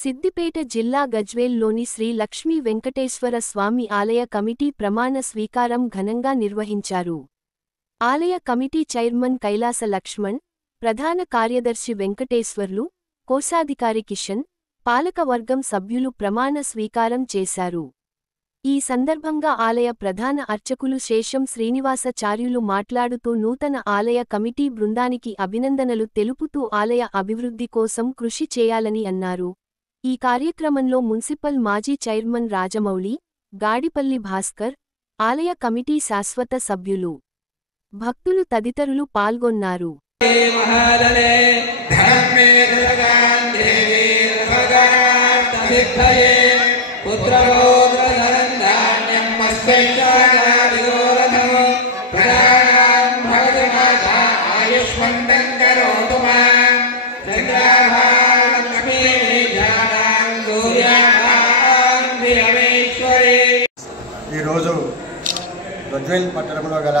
సిద్దిపేట జిల్లా గజ్వేల్లోని శ్రీ లక్ష్మీ వెంకటేశ్వర స్వామి ఆలయ కమిటీ ప్రమాణ స్వీకారం ఘనంగా నిర్వహించారు. ఆలయ కమిటీ చైర్మన్ కైలాస లక్ష్మణ్, ప్రధాన కార్యదర్శి వెంకటేశ్వర్లు, కోశాధికారి కిషన్, పాలకవర్గం సభ్యులు ప్రమాణ స్వీకారం చేశారు. ఈ సందర్భంగా ఆలయ ప్రధాన అర్చకులు శేషం శ్రీనివాసాచార్యులు మాట్లాడుతూ నూతన ఆలయ కమిటీ బృందానికి అభినందనలు తెలుపుతూ ఆలయ అభివృద్ధి కోసం కృషి చేయాలని అన్నారు. ఈ కార్యక్రమంలో మున్సిపల్ మాజీ చైర్మన్ రాజమౌళి, గాడిపల్లి భాస్కర్, ఆలయ కమిటీ శాశ్వత సభ్యులు, భక్తులు తదితరులు పాల్గొన్నారు. ఈరోజు గజ్వేల్ పట్టణంలో గల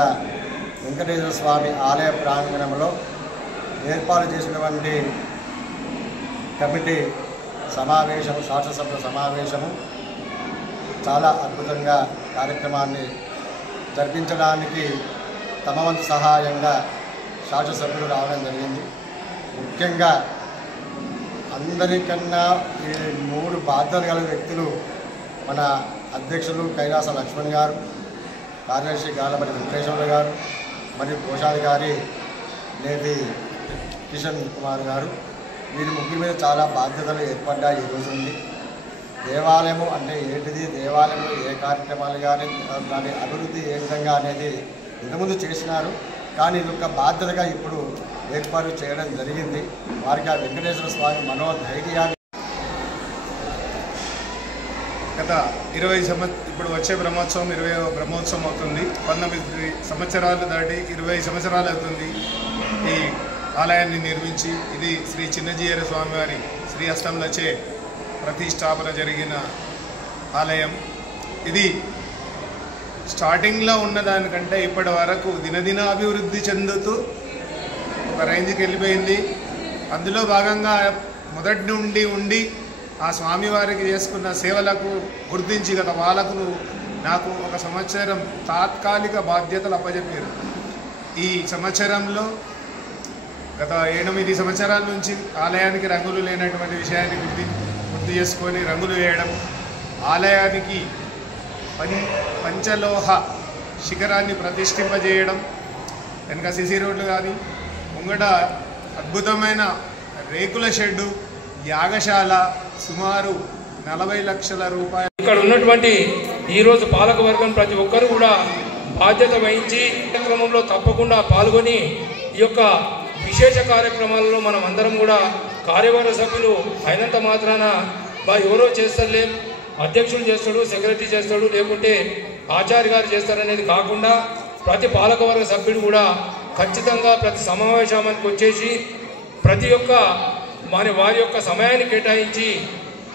వెంకటేశ్వర స్వామి ఆలయ ప్రాంగణంలో ఏర్పాటు చేసినటువంటి కమిటీ సమావేశము, శాసనసభ్యుల సమావేశము చాలా అద్భుతంగా కార్యక్రమాన్ని జరిపించడానికి తమ వంతు సహాయంగా శాసనసభ్యులు రావడం జరిగింది. ముఖ్యంగా అందరికన్నా ఈ 3 బాధ్యతలు గల వ్యక్తులు మన అధ్యక్షులు కైలాస లక్ష్మణ్ గారు, కార్యదర్శి గాలపల్లి వెంకటేశ్వర్లు గారు, మరియు కోశాధికారి నేటి కిషన్ కుమార్ గారు. వీరి ముగ్గురి మీద చాలా బాధ్యతలు ఏర్పడ్డాయి. ఈ రోజు నుండి దేవాలయము అంటే ఏంటిది, దేవాలయంలో ఏ కార్యక్రమాలు కానీ దాని అభివృద్ధి ఏ విధంగా అనేది ఇంతకుముందు చేసినారు. కానీ ఇది ఒక బాధ్యతగా ఇప్పుడు ఏర్పాటు చేయడం జరిగింది. వారికి ఆ వెంకటేశ్వర స్వామి మనోధైర్యాన్ని గత 20 ఇప్పుడు వచ్చే బ్రహ్మోత్సవం 20వ బ్రహ్మోత్సవం అవుతుంది. 19 సంవత్సరాలు దాటి 20 సంవత్సరాలు అవుతుంది ఈ ఆలయాన్ని నిర్మించి. ఇది శ్రీ చిన్నజీయర స్వామివారి శ్రీహస్తంలచే ప్రతిష్టాపన జరిగిన ఆలయం. ఇది స్టార్టింగ్లో ఉన్నదానికంటే ఇప్పటి వరకు దినదిన అభివృద్ధి చెందుతూ ఒక రేంజ్కి వెళ్ళిపోయింది. అందులో భాగంగా మొదటి నుండి ఉండి ఆ స్వామివారికి చేసుకున్న సేవలకు గుర్తించి గత వాళ్ళకు నాకు 1 సంవత్సరం తాత్కాలిక బాధ్యతలు అప్పచెప్పారు. ఈ సంవత్సరంలో గత 8 సంవత్సరాల నుంచి ఆలయానికి రంగులు లేనటువంటి విషయాన్ని గుర్తు చేసుకొని రంగులు వేయడం, ఆలయానికి పంచలోహ శిఖరాన్ని ప్రతిష్ఠింపజేయడం, వెనక సిసి రోడ్లు కానీ ముంగట అద్భుతమైన రేకుల షెడ్డు, యాగశాల, సుమారు 40 లక్షల రూపాయలు. ఇక్కడ ఉన్నటువంటి ఈరోజు పాలకవర్గం ప్రతి ఒక్కరు కూడా బాధ్యత వహించి కార్యక్రమంలో తప్పకుండా పాల్గొని ఈ యొక్క విశేష కార్యక్రమాలలో మనం అందరం కూడా కార్యవర్గ సభ్యులు అయినంత మాత్రాన ఎవరో చేస్తలేం, అధ్యక్షుడు చేస్తాడు, సెక్రటరీ చేస్తాడు, లేకుంటే ఆచార్య గారు చేస్తారనేది కాకుండా ప్రతి పాలకవర్గ సభ్యుడు కూడా ఖచ్చితంగా ప్రతి సమావేశానికి వచ్చేసి ప్రతి ఒక్క వారి యొక్క సమయాన్ని కేటాయించి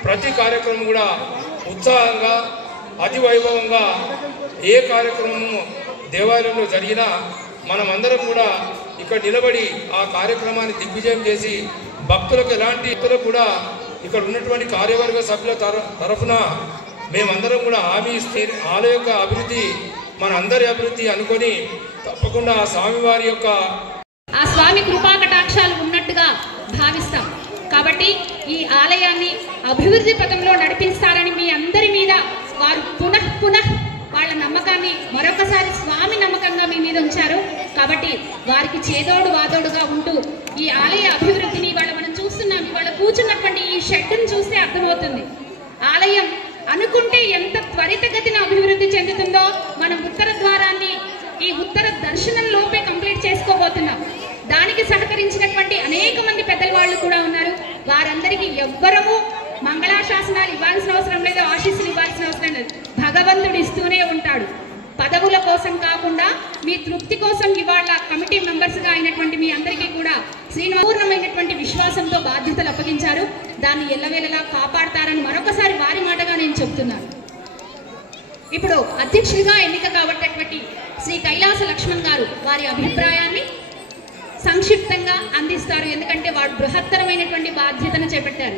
ప్రతి కార్యక్రమం కూడా ఉత్సాహంగా అతి వైభవంగా ఏ కార్యక్రమం దేవాలయంలో జరిగినా మనమందరం కూడా ఇక్కడ నిలబడి ఆ కార్యక్రమాన్ని దిగ్విజయం చేసి భక్తులకు ఎలాంటి ఇతరులకు కూడా ఇక్కడ ఉన్నటువంటి కార్యవర్గ సభ్యుల తరఫున మేమందరం కూడా హామీ ఇస్తే ఆలయ యొక్క అభివృద్ధి మన అందరి అభివృద్ధి అనుకొని తప్పకుండా ఆ స్వామివారి యొక్క ఆ స్వామి కృపాకటాక్షాలు ఉన్నట్టుగా భావిస్తాం. కాబట్టి ఈ ఆలయాన్ని అభివృద్ధి పథంలో నడిపిస్తారని మీ అందరి మీద వారు పునః వాళ్ళ నమ్మకాన్ని మరొకసారి స్వామి నమ్మకంగా మీ మీద ఉంచారు. కాబట్టి వారికి చేదోడు వాదోడుగా ఉంటూ ఈ ఆలయ అభివృద్ధిని ఇవాళ మనం చూస్తున్నాం. ఇవాళ కూర్చున్నటువంటి ఈ షెడ్డును చూస్తే అర్థమవుతుంది ఆలయం అనుకుంటే ఎంత త్వరితగతిన అభివృద్ధి చెందుతుందో. మనం ఉత్తర ద్వారాన్ని ఈ ఉత్తర దర్శనం లోపే కంప్లీట్ చేసుకోబోతున్నాం. దానికి సహకరించినటువంటి అనేక మంది పెద్దల వాళ్ళు కూడా ఉన్నారు. వారందరికీ ఎవ్వరము మంగళాశాసనాలు ఇవ్వాల్సిన అవసరం లేదు, ఆశీస్సులు ఇవ్వాల్సిన అవసరం లేదు. భగవంతుడు ఇస్తూనే ఉంటాడు. పదవుల కోసం కాకుండా మీ తృప్తి కోసం ఇవాళ కమిటీ మెంబర్స్గా అయినటువంటి మీ అందరికీ కూడా శ్రీనివాసమైనటువంటి విశ్వాసంతో బాధ్యతలు అప్పగించారు. దాన్ని ఎల్లవేళలా కాపాడతారని మరొకసారి వారి మాటగా నేను చెప్తున్నాను. ఇప్పుడు అధ్యక్షుడిగా ఎన్నిక కాబట్టేటువంటి శ్రీ కైలాస లక్ష్మణ్ గారు వారి అభిప్రాయాన్ని సంక్షిప్తంగా అందిస్తారు. ఎందుకంటే వాడు బృహత్తరమైనటువంటి బాధ్యతను చేపట్టారు.